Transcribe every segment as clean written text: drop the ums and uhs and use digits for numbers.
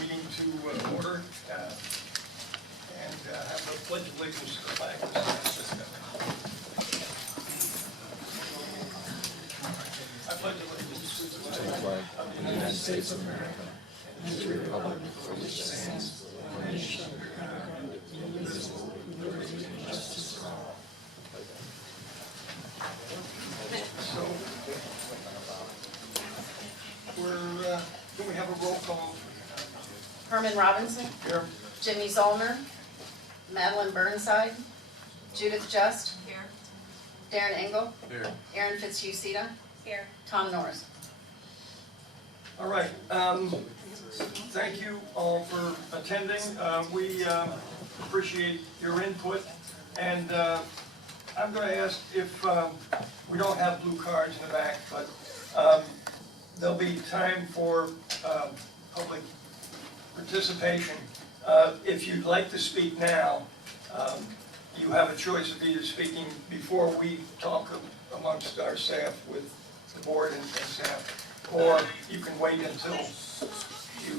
meeting to order and have the pledge of allegiance to the flag. I pledge allegiance to the flag of the United States of America and to the republic for which it stands, one nation under God, indivisible, with liberty and justice for all. So do we have a roll call? Herman Robinson, Here. Jimmy Zollner, Madeline Burnside, Judith Just, Here. Darren Engel, Here. Aaron Fitzhugh-Sita, Here. Tom Norris. All right. Thank you all for attending. We appreciate your input, and I'm going to ask if we don't have blue cards in the back, but there'll be time for public participation. If you'd like to speak now, you have a choice of either speaking before we talk amongst our staff with the board and staff, or you can wait until you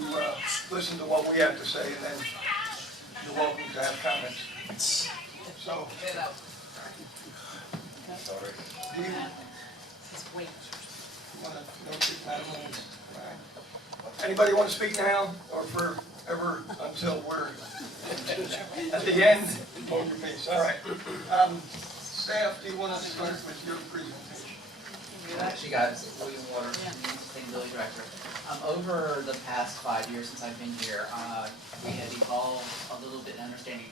listen to what we have to say, and then you're welcome to have comments. So, do you want to note your timelines? Anybody want to speak now, or forever until we're at the end? Hold your pace. All right. Staff, do you want to start with your presentation? We've actually got William Waters, Sustainability Director. Over the past 5 years since I've been here, we have evolved a little bit in understanding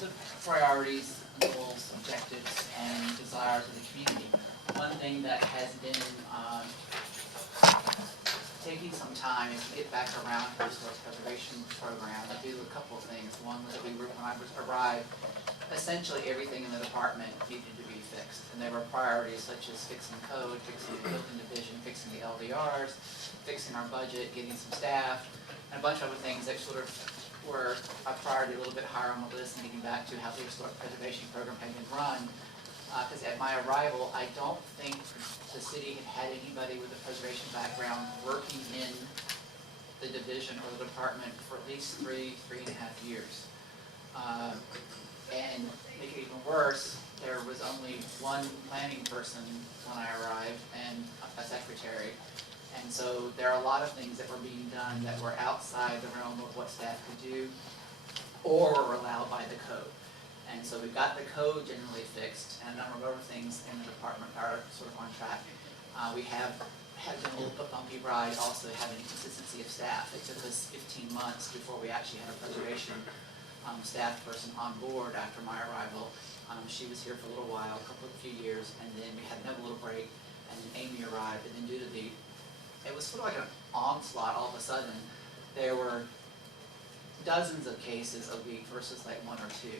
the priorities, goals, objectives, and desires of the community. One thing that has been taking some time is to get back around to the Historic Preservation Program to do a couple of things. One was that when I arrived, essentially everything in the department needed to be fixed. And there were priorities such as fixing code, fixing the building division, fixing the LDRs, fixing our budget, getting some staff, and a bunch of other things that sort of were a priority a little bit higher on the list, and getting back to how the Historic Preservation Program had been run. Because at my arrival, I don't think the city had anybody with a preservation background working in the division or the department for at least three and a half years. And make it even worse, there was only one planning person when I arrived and a secretary. And so there are a lot of things that were being done that were outside the realm of what staff could do or were allowed by the code. And so we've got the code generally fixed, and a number of other things in the department are sort of on track. We have had a little bit bumpy ride also having consistency of staff. It took us 15 months before we actually had a preservation staff person on board after my arrival. She was here for a little while, a few years, and then we had another little break, and then Amy arrived, and then due to it was sort of like an onslaught all of a sudden. There were dozens of cases a week versus like one or two.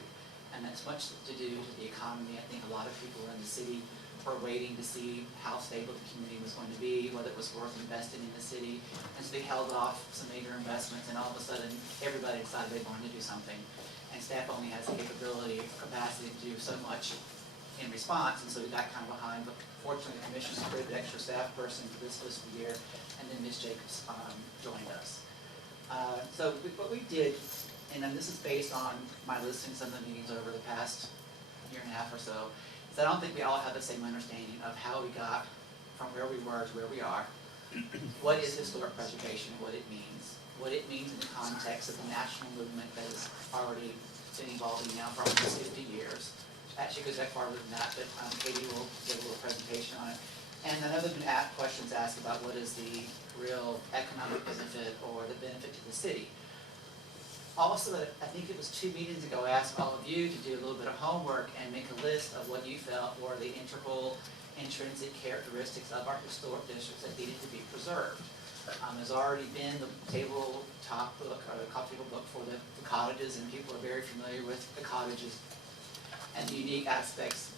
And that's much to do with the economy. I think a lot of people in the city were waiting to see how stable the community was going to be, whether it was worth investing in the city. And so they held off some major investments, and all of a sudden, everybody decided they wanted to do something. And staff only has the capability, capacity to do so much in response, and so we got kind of behind. But fortunately, the commission created an extra staff person for this fiscal year, and then Ms. Jacobs joined us. So what we did, and then this is based on my listening to some of the meetings over the past year and a half or so, is I don't think we all have the same understanding of how we got from where we were to where we are. What is historic preservation, what it means in the context of the national movement that has already been evolving now for almost 50 years. Actually goes back farther than that, but Katie will give a little presentation on it. And I know there have been questions asked about what is the real economic benefit or the benefit to the city. Also, I think it was 2 meetings ago, I asked all of you to do a little bit of homework and make a list of what you felt were the integral, intrinsic characteristics of our historic districts that needed to be preserved. There's already been the tabletop book, or the coffee table book for the cottages, and people are very familiar with the cottages and the unique aspects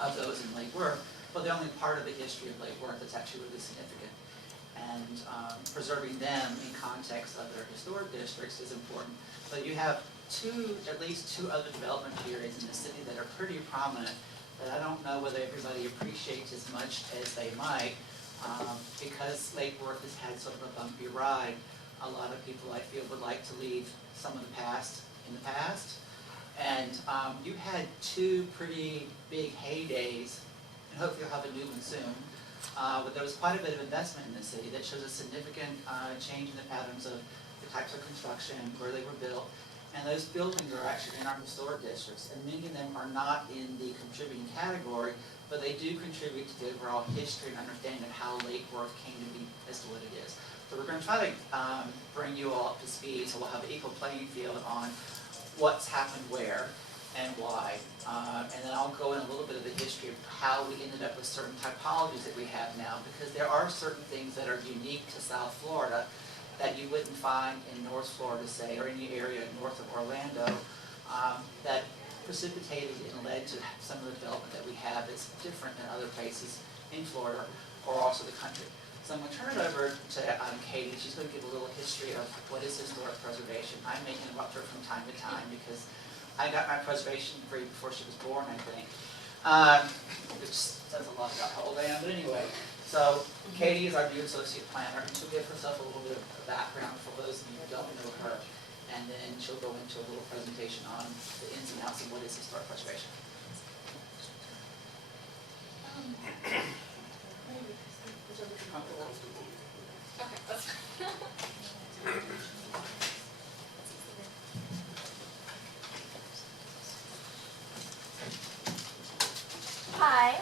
of those in Lake Worth, but they're only part of the history of Lake Worth that's actually really significant. And preserving them in context of their historic districts is important. But you have at least two other development periods in the city that are pretty prominent that I don't know whether everybody appreciates as much as they might. Because Lake Worth has had sort of a bumpy ride, a lot of people I feel would like to leave some of the past in the past. And you had two pretty big heydays, and hopefully you'll have a new one soon. But there was quite a bit of investment in the city that shows a significant change in the patterns of the types of construction, where they were built. And those buildings are actually in our historic districts, and many of them are not in the contributing category, but they do contribute to the overall history and understanding of how Lake Worth came to be as to what it is. So we're going to try to bring you all up to speed, so we'll have an equal playing field on what's happened where and why. And then I'll go in a little bit of the history of how we ended up with certain typologies that we have now, because there are certain things that are unique to South Florida that you wouldn't find in North Florida, say, or any area north of Orlando, that precipitated and led to some of the development that we have that's different than other places in Florida or also the country. So I'm going to turn it over to Katie. She's going to give a little history of what is historic preservation. I may interrupt her from time to time because I got my preservation degree before she was born, I think, which says a lot about how old I am. But anyway, so Katie is our new associate planner, and she'll give herself a little bit of background for those of you who don't know her, and then she'll go into a little presentation on the ins and outs of what is historic preservation. Okay, that's Hi,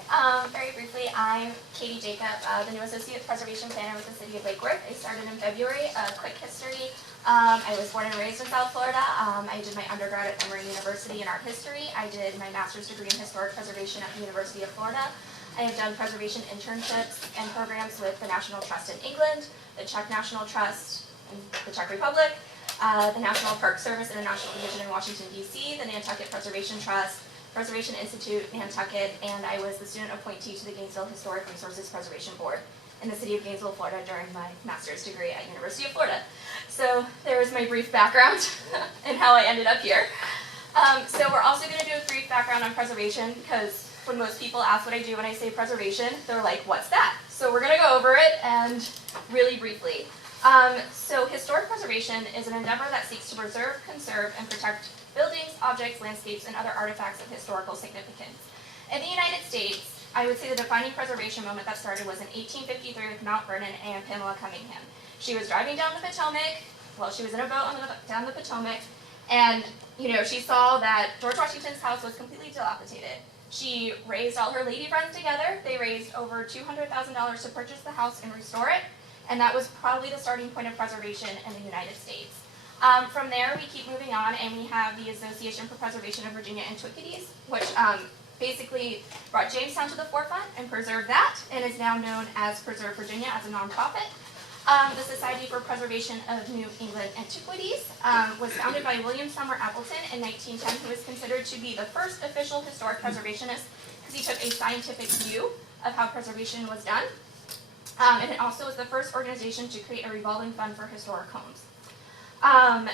very briefly, I'm Katie Jacob, the new Associate Preservation Planner with the City of Lake Worth. I started in February. A quick history, I was born and raised in South Florida. I did my undergrad at Emory University in art history. I did my master's degree in historic preservation at the University of Florida. I have done preservation internships and programs with the National Trust in England, the Czech National Trust in the Czech Republic, the National Park Service International Division in Washington, D.C., the Nantucket Preservation Trust, Preservation Institute, Nantucket, and I was the student appointee to the Gainesville Historic Resources Preservation Board in the city of Gainesville, Florida during my master's degree at University of Florida. So there is my brief background and how I ended up here. So we're also going to do a brief background on preservation, because when most people ask what I do when I say preservation, they're like, what's that? So we're going to go over it and really briefly. So historic preservation is an endeavor that seeks to preserve, conserve, and protect buildings, objects, landscapes, and other artifacts of historical significance. In the United States, I would say the defining preservation moment that started was in 1853 with Mount Vernon and Pamela Cunningham. She was driving down the Potomac, well, she was in a boat down the Potomac, and she saw that George Washington's house was completely dilapidated. She raised all her lady friends together. They raised over $200,000 to purchase the house and restore it, and that was probably the starting point of preservation in the United States. From there, we keep moving on, and we have the Association for Preservation of Virginia Antiquities, which basically brought Jamestown to the forefront and preserved that, and is now known as Preserve Virginia as a nonprofit. The Society for Preservation of New England Antiquities was founded by William Sumner Appleton in 1910, who is considered to be the first official historic preservationist, because he took a scientific view of how preservation was done. And it also was the first organization to create a revolving fund for historic homes. And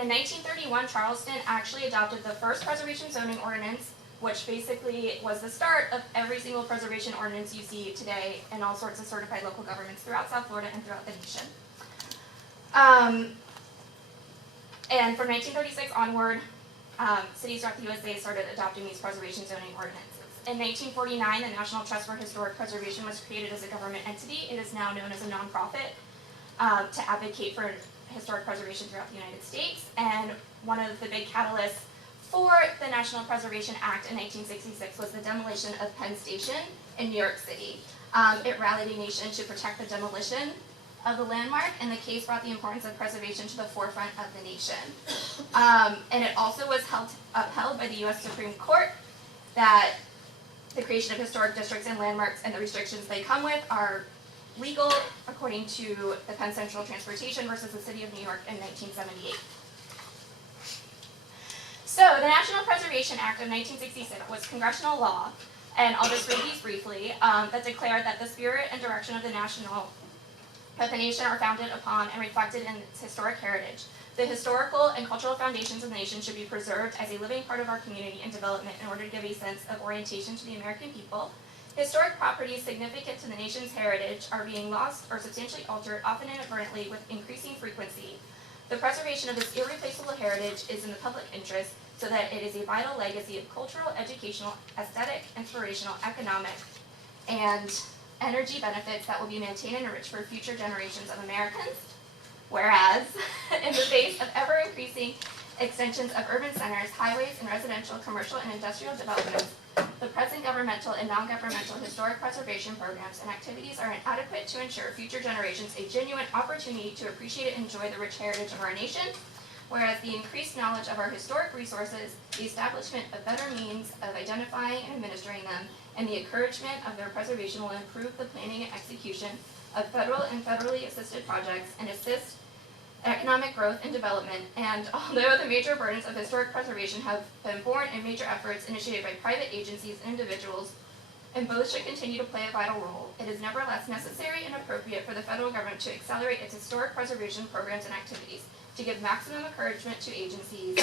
in 1931, Charleston actually adopted the first preservation zoning ordinance, which basically was the start of every single preservation ordinance you see today in all sorts of certified local governments throughout South Florida and throughout the nation. And from 1936 onward, cities throughout the USA started adopting these preservation zoning ordinances. In 1949, the National Trust for Historic Preservation was created as a government entity. It is now known as a nonprofit to advocate for historic preservation throughout the United States. And one of the big catalysts for the National Preservation Act in 1966 was the demolition of Penn Station in New York City. It rallied a nation to protect the demolition of the landmark, and the case brought the importance of preservation to the forefront of the nation. And it also was upheld by the U.S. Supreme Court that the creation of historic districts and landmarks and the restrictions they come with are legal according to the Penn Central Transportation versus the City of New York in 1978. So the National Preservation Act of 1966 was congressional law, and I'll just read these briefly, that declared that the spirit and direction of the nation are founded upon and reflected in its historic heritage. The historical and cultural foundations of the nation should be preserved as a living part of our community and development in order to give a sense of orientation to the American people. Historic properties significant to the nation's heritage are being lost or substantially altered, often inadvertently, with increasing frequency. The preservation of this irreplaceable heritage is in the public interest, so that it is a vital legacy of cultural, educational, aesthetic, inspirational, economic, and energy benefits that will be maintained and enriched for future generations of Americans. Whereas, in the face of ever-increasing extensions of urban centers, highways, and residential, commercial, and industrial developments, the present governmental and non-governmental historic preservation programs and activities are inadequate to ensure future generations a genuine opportunity to appreciate and enjoy the rich heritage of our nation. Whereas the increased knowledge of our historic resources, the establishment of better means of identifying and administering them, and the encouragement of their preservation will improve the planning and execution of federal and federally assisted projects and assist economic growth and development. And although the major burdens of historic preservation have been borne in major efforts initiated by private agencies and individuals, and both should continue to play a vital role, it is nevertheless necessary and appropriate for the federal government to accelerate its historic preservation programs and activities, to give maximum encouragement to agencies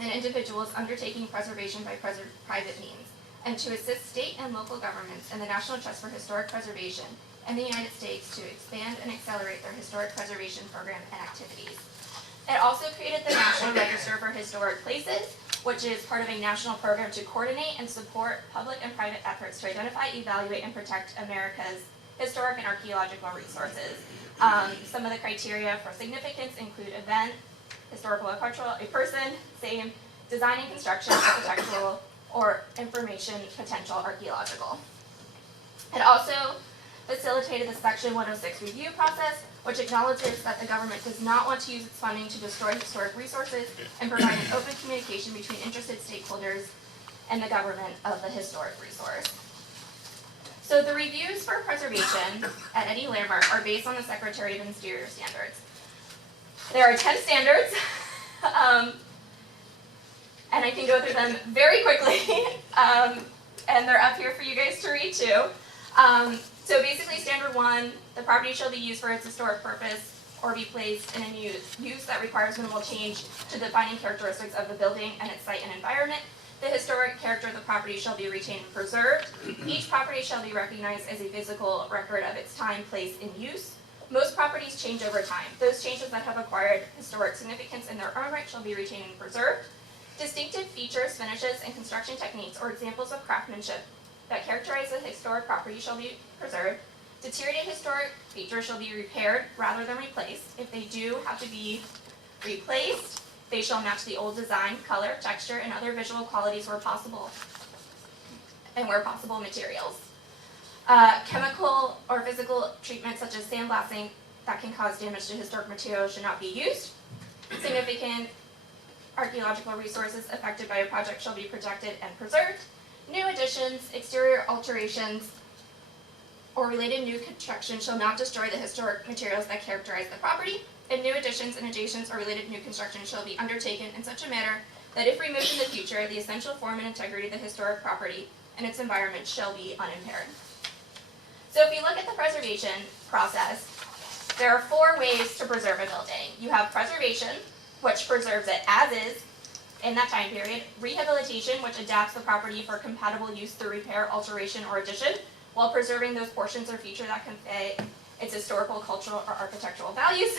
and individuals undertaking preservation by private means, and to assist state and local governments and the National Trust for Historic Preservation and the United States to expand and accelerate their historic preservation program and activities. It also created the National Register for Historic Places, which is part of a national program to coordinate and support public and private efforts to identify, evaluate, and protect America's historic and archaeological resources. Some of the criteria for significance include event, historical or cultural, a person, same, design and construction, architectural, or information potential archaeological. It also facilitated the Section 106 review process, which acknowledges that the government does not want to use its funding to destroy historic resources and provide an open communication between interested stakeholders and the government of the historic resource. So the reviews for preservation at any landmark are based on the Secretary of Interior standards. There are 10 standards, and I can go through them very quickly, and they're up here for you guys to read too. So basically, standard 1, the property shall be used for its historic purpose or be placed in a use that requires minimal change to the defining characteristics of the building and its site and environment. The historic character of the property shall be retained and preserved. Each property shall be recognized as a physical record of its time, place, and use. Most properties change over time. Those changes that have acquired historic significance in their own right shall be retained and preserved. Distinctive features, finishes, and construction techniques or examples of craftsmanship that characterize a historic property shall be preserved. Deteriorated historic features shall be repaired rather than replaced. If they do have to be replaced, they shall match the old design, color, texture, and other visual qualities where possible, and where possible, materials. Chemical or physical treatment such as sandblasting that can cause damage to historic materials should not be used. Significant archaeological resources affected by a project shall be protected and preserved. New additions, exterior alterations, or related new construction shall not destroy the historic materials that characterize the property, and new additions and adjacents or related new construction shall be undertaken in such a manner that if removed in the future, the essential form and integrity of the historic property and its environment shall be unimpaired. So if you look at the preservation process, there are 4 ways to preserve a building. You have preservation, which preserves it as is in that time period. Rehabilitation, which adapts the property for compatible use through repair, alteration, or addition, while preserving those portions or features that convey its historical, cultural, or architectural values.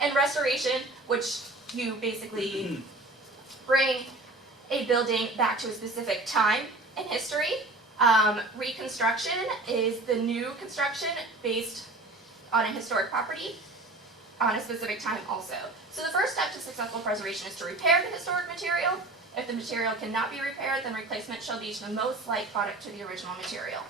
And restoration, which you basically bring a building back to a specific time in history. Reconstruction is the new construction based on a historic property on a specific time also. So the first step to successful preservation is to repair the historic material. If the material cannot be repaired, then replacement shall be the most like product to the original material.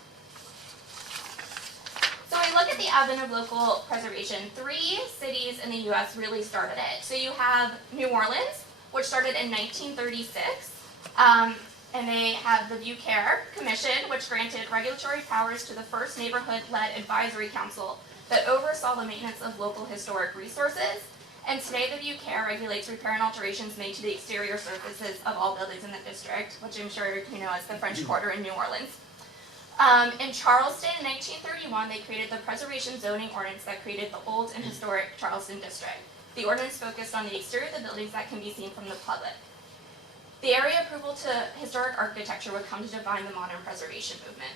So when we look at the advent of local preservation, 3 cities in the U.S. really started it. So you have New Orleans, which started in 1936, and they have the Bucare Commission, which granted regulatory powers to the first neighborhood-led advisory council that oversaw the maintenance of local historic resources. And today the Bucare regulates repair and alterations made to the exterior surfaces of all buildings in the district, which I'm sure you know as the French Quarter in New Orleans. In Charleston, in 1931, they created the Preservation Zoning Ordinance that created the Old and Historic Charleston District. The ordinance focused on the exterior of the buildings that can be seen from the public. The area approval to historic architecture would come to define the modern preservation movement.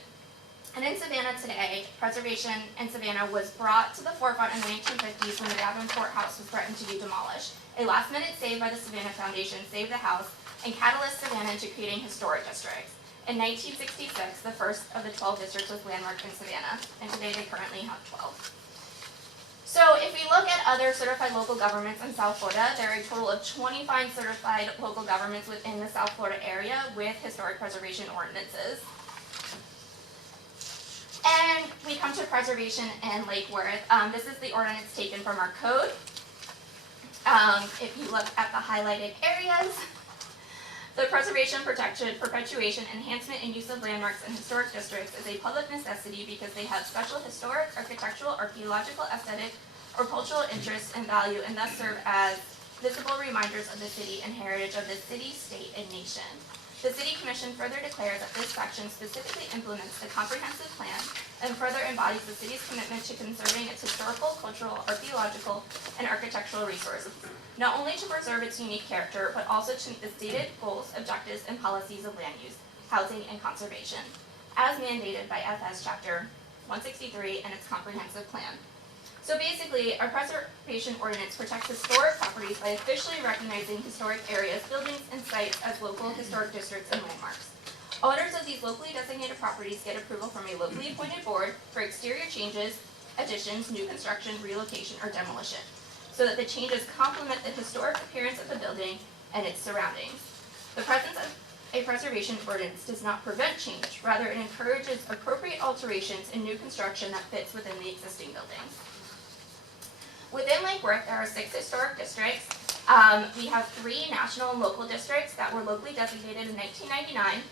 And in Savannah today, preservation in Savannah was brought to the forefront in the 1950s when the Davenport House was threatened to be demolished. A last-minute save by the Savannah Foundation saved the house and catalyzed Savannah into creating historic districts. In 1966, the first of the 12 districts was landmarked in Savannah, and today they currently have 12. So if we look at other certified local governments in South Florida, there are a total of 25 certified local governments within the South Florida area with historic preservation ordinances. And we come to preservation in Lake Worth. This is the ordinance taken from our code. If you look at the highlighted areas, the preservation, protection, perpetuation, enhancement, and use of landmarks in historic districts is a public necessity because they have special historic, architectural, archaeological, aesthetic, or cultural interest and value, and thus serve as visible reminders of the city and heritage of the city, state, and nation. The City Commission further declares that this section specifically implements the comprehensive plan and further embodies the city's commitment to conserving its historical, cultural, archaeological, and architectural resources, not only to preserve its unique character, but also to meet the stated goals, objectives, and policies of land use, housing, and conservation, as mandated by FS Chapter 163 and its comprehensive plan. So basically, our preservation ordinance protects historic properties by officially recognizing historic areas, buildings, and sites as local historic districts and landmarks. Owners of these locally designated properties get approval from a locally appointed board for exterior changes, additions, new construction, relocation, or demolition, so that the changes complement the historic appearance of the building and its surroundings. The presence of a preservation ordinance does not prevent change, rather it encourages appropriate alterations and new construction that fits within the existing buildings. Within Lake Worth, there are 6 historic districts. We have 3 national and local districts that were locally designated in 1999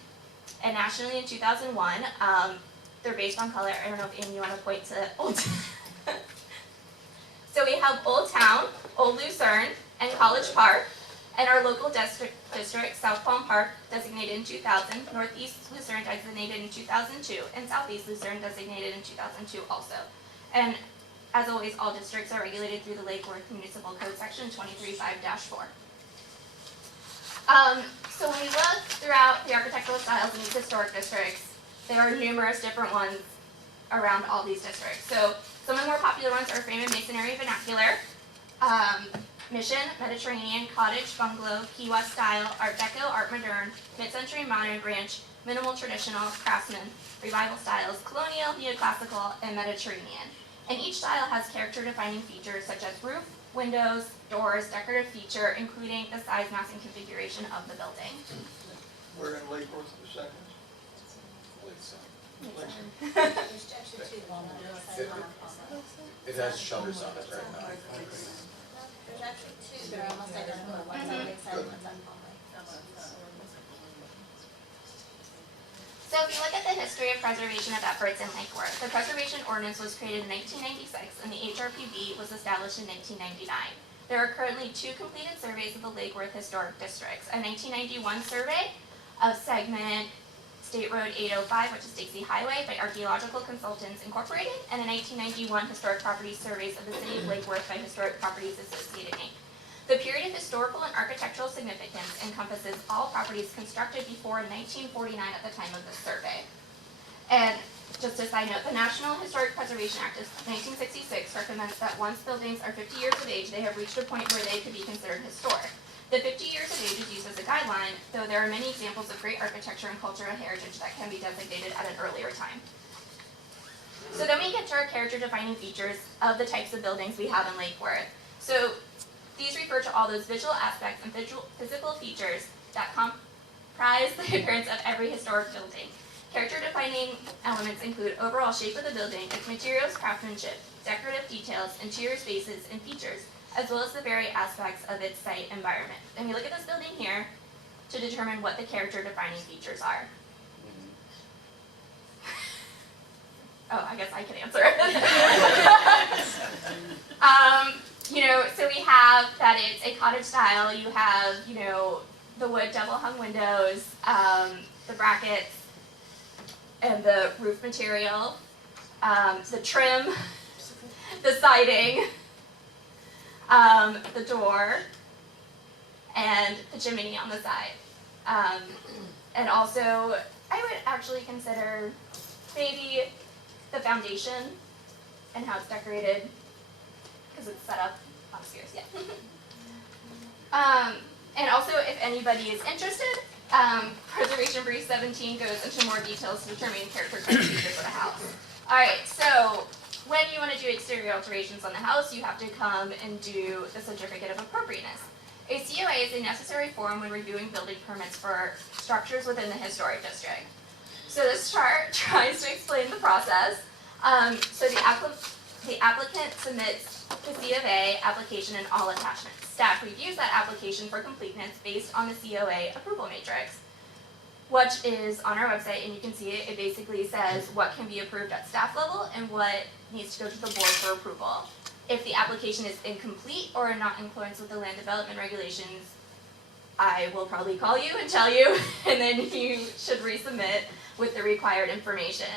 and nationally in 2001. They're based on color. I don't know if Amy, you want to point to Old Town. So we have Old Town, Old Lucerne, and College Park. And our local district, South Palm Park, designated in 2000, Northeast Lucerne designated in 2002, and Southeast Lucerne designated in 2002 also. And as always, all districts are regulated through the Lake Worth Municipal Code Section 235-4. So when we look throughout the architectural styles in these historic districts, there are numerous different ones around all these districts. So some of the more popular ones are frame and masonry vernacular, mission, Mediterranean, cottage, bungalow, Key West style, Art Deco, Art Moderne, mid-century modern branch, minimal traditional, craftsman, revival styles, colonial, neoclassical, and Mediterranean. And each style has character-defining features such as roof, windows, doors, decorative feature, including the size, mass, and configuration of the building. We're in Lake Worth the second. There's actually 2 on the other side, one on Palm. It has shutters on it right now. There's actually 2, they're almost identical, one's on Lakeside, one's on Palm Lake. So if you look at the history of preservation of efforts in Lake Worth, the Preservation Ordinance was created in 1996 and the HRPB was established in 1999. There are currently 2 completed surveys of the Lake Worth historic districts. A 1991 survey of segment State Road 805, which is Stacy Highway, by Archaeological Consultants Incorporated, and a 1991 historic properties surveys of the City of Lake Worth by Historic Properties Associated, Inc. The period of historical and architectural significance encompasses all properties constructed before 1949 at the time of the survey. And just a side note, the National Historic Preservation Act of 1966 recommends that once buildings are 50 years of age, they have reached a point where they could be considered historic. The 50 years of age is used as a guideline, though there are many examples of great architecture and cultural heritage that can be designated at an earlier time. So then we get to our character-defining features of the types of buildings we have in Lake Worth. So these refer to all those visual aspects and physical features that comprise the appearance of every historic building. Character-defining elements include overall shape of the building, its materials, craftsmanship, decorative details, interior spaces, and features, as well as the various aspects of its site environment. And we look at this building here to determine what the character-defining features are. Oh, I guess I can answer. So we have that it's a cottage style. You have, the wood double-hung windows, the brackets, and the roof material, the trim, the siding, the door, and the chimney on the side. And also, I would actually consider maybe the foundation and how it's decorated, because it's set up upstairs, yeah. And also, if anybody is interested, Preservation Brief 17 goes into more details to determine character features of the house. Alright, so when you want to do exterior alterations on the house, you have to come and do the Certificate of Appropriateness. A COA is a necessary form when reviewing building permits for structures within the historic district. So this chart tries to explain the process. So the applicant submits the C of A application and all attachments. Staff reviews that application for completeness based on the COA approval matrix, which is on our website, and you can see it. It basically says what can be approved at staff level and what needs to go to the board for approval. If the application is incomplete or not in accordance with the land development regulations, I will probably call you and tell you, and then you should resubmit with the required information.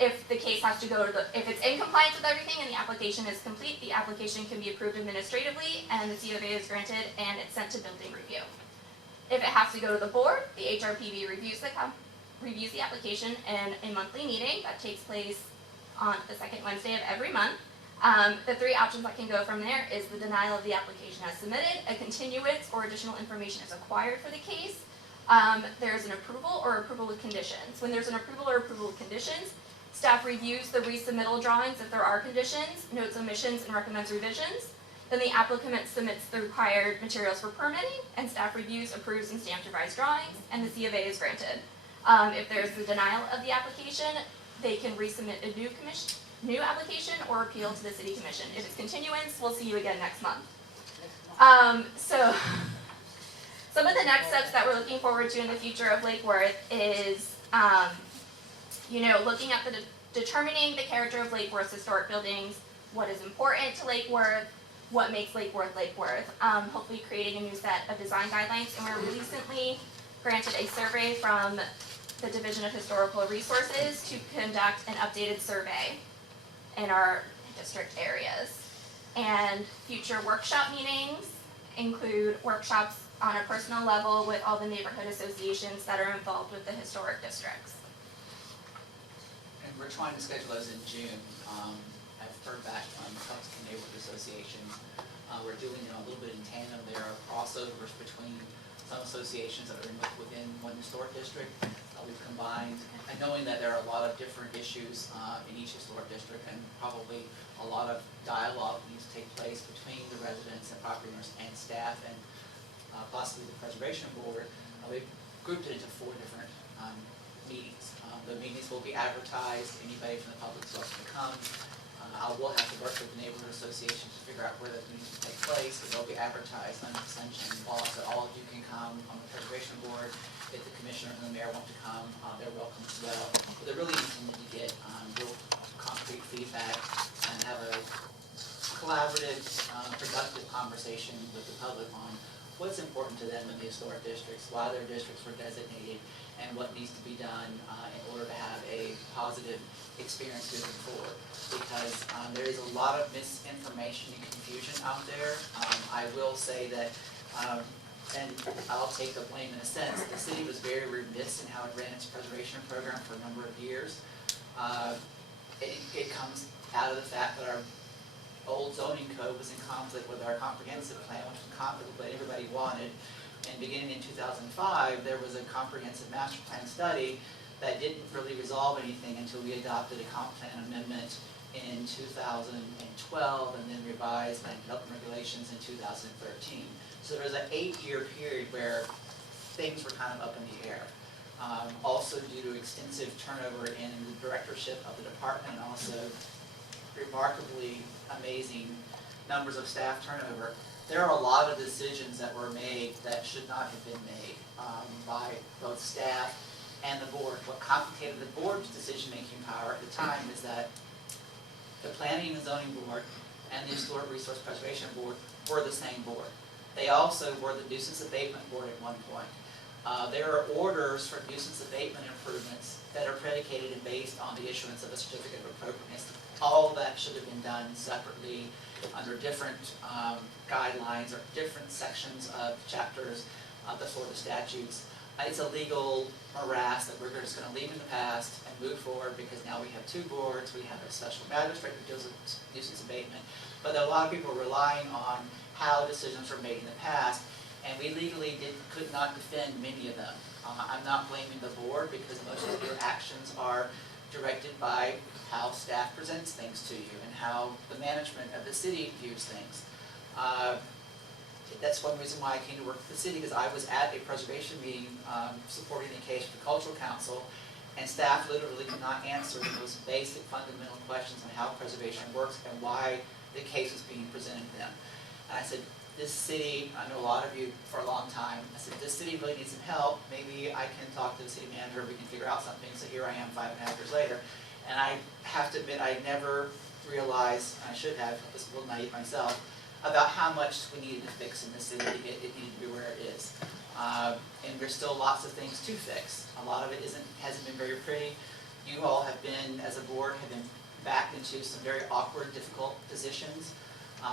If the case has to go to if it's in compliance with everything and the application is complete, the application can be approved administratively and the C of A is granted and it's sent to building review. If it has to go to the board, the HRPB reviews the application in a monthly meeting that takes place on the second Wednesday of every month. The three options that can go from there is the denial of the application as submitted, a continuance or additional information is acquired for the case. There's an approval or approval with conditions. When there's an approval or approval with conditions, staff reviews the resubmittal drawings if there are conditions, notes omissions, and recommends revisions. Then the applicant submits the required materials for permitting, and staff reviews, approves, and stamps revised drawings, and the C of A is granted. If there's the denial of the application, they can resubmit a new application or appeal to the city commission. If it's continuance, we'll see you again next month. So some of the next steps that we're looking forward to in the future of Lake Worth is looking at determining the character of Lake Worth's historic buildings, what is important to Lake Worth, what makes Lake Worth Lake Worth. Hopefully creating a new set of design guidelines, and we recently granted a survey from the Division of Historical Resources to conduct an updated survey in our district areas. And future workshop meetings include workshops on a personal level with all the neighborhood associations that are involved with the historic districts. And we're trying to schedule those in June. I've heard back from a couple of neighborhood associations. We're doing it a little bit in tandem. There are crossovers between some associations that are within one historic district. We've combined, and knowing that there are a lot of different issues in each historic district, and probably a lot of dialogue needs to take place between the residents and property owners and staff and possibly the preservation board, we've grouped it into 4 different meetings. The meetings will be advertised. Anybody from the public is welcome to come. I will have to work with the neighborhood association to figure out where those meetings will take place, but they'll be advertised under the sunshine law, so all of you can come on the preservation board. If the commissioner and the mayor want to come, they're welcome as well. But they're really intended to get real concrete feedback and have a collaborative, productive conversation with the public on what's important to them in the historic districts, why their districts were designated, and what needs to be done in order to have a positive experience moving forward. Because there is a lot of misinformation and confusion out there. I will say that, and I'll take the blame in a sense, the city was very remiss in how it ran its preservation program for a number of years. It comes out of the fact that our old zoning code was in conflict with our comprehensive plan, which was in conflict with what everybody wanted. And beginning in 2005, there was a comprehensive master plan study that didn't really resolve anything until we adopted a comp plan amendment in 2012 and then revised land development regulations in 2013. So there was an 8-year period where things were kind of up in the air. Also due to extensive turnover in the directorship of the department and also remarkably amazing numbers of staff turnover, there are a lot of decisions that were made that should not have been made by both staff and the board. What complicated the board's decision-making power at the time is that the Planning and Zoning Board and the Historic Resource Preservation Board were the same board. They also were the nuisance abatement board at one point. There are orders for nuisance abatement improvements that are predicated and based on the issuance of a certificate of appropriateness. All of that should have been done separately under different guidelines or different sections of chapters of the Florida statutes. it's a legal morass that we're just gonna leave in the past and move forward, because now we have 2 boards, we have a special magistrate who deals with nuisance abatement. But there are a lot of people relying on how decisions were made in the past, and we legally could not defend many of them. I'm not blaming the board, because most of your actions are directed by how staff presents things to you and how the management of the city views things. That's one reason why I came to work for the city, because I was at a preservation meeting supporting the case for the Cultural Council, and staff literally could not answer the most basic fundamental questions on how preservation works and why the case was being presented to them. And I said, this city, I know a lot of you for a long time, I said, this city really needs some help. Maybe I can talk to the city manager, we can figure out something. So here I am 5.5 years later. And I have to admit, I never realized, I should have, I was a little naive myself, about how much we needed to fix in the city to get it needed to be where it is. And there's still lots of things to fix. A lot of it hasn't been very pretty. You all have been, as a board, have been backed into some very awkward, difficult positions.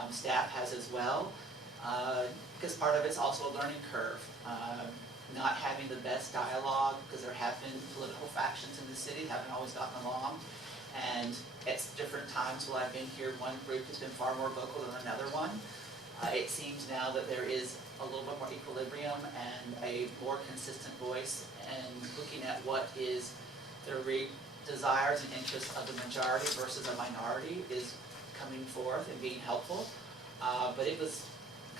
Staff has as well. Because part of it's also a learning curve. Not having the best dialogue, because there have been political factions in the city, haven't always gotten along. And at different times while I've been here, one group has been far more vocal than another one. It seems now that there is a little bit more equilibrium and a more consistent voice, and looking at what is the desires and interests of the majority versus a minority is coming forth and being helpful. But it was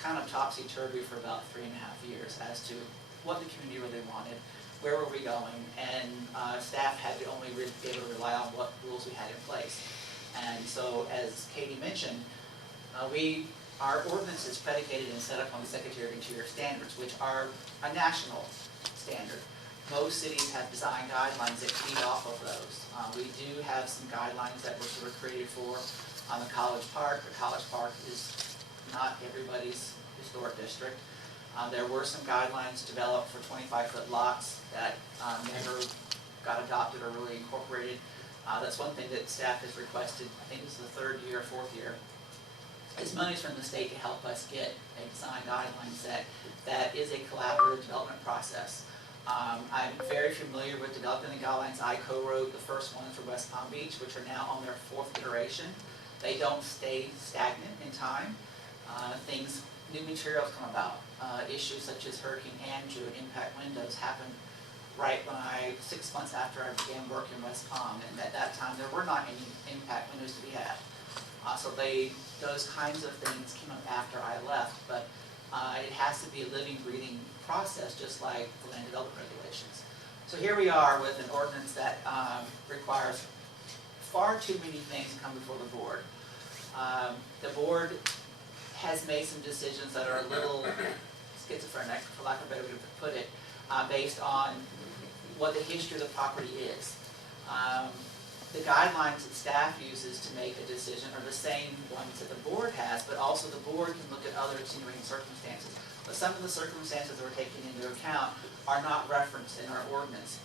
kind of topsy-turvy for about 3.5 years as to what the community really wanted, where were we going, and staff had to only be able to rely on what rules we had in place. And so, as Katie mentioned, our ordinance is predicated and set up on the Secretary of Interior standards, which are a national standard. Most cities have design guidelines that feed off of those. We do have some guidelines that were sort of created for the College Park. The College Park is not everybody's historic district. There were some guidelines developed for 25-foot lots that never got adopted or really incorporated. That's one thing that staff has requested, I think this is the 3rd year, 4th year, is monies from the state to help us get a design guideline set that is a collaborative development process. I'm very familiar with developing the guidelines. I co-wrote the first ones for West Palm Beach, which are now on their 4th iteration. They don't stay stagnant in time. New materials come about. Issues such as Hurricane Andrew and impact windows happened right when 6 months after I began work in West Palm, and at that time there were not any impact windows to be had. So those kinds of things came up after I left, but it has to be a living, breathing process, just like the land development regulations. So here we are with an ordinance that requires far too many things to come before the board. The board has made some decisions that are a little schizophrenic, for lack of a better way to put it, based on what the history of the property is. The guidelines that staff uses to make a decision are the same ones that the board has, but also the board can look at other extenuating circumstances. But some of the circumstances that we're taking into account are not referenced in our ordinance.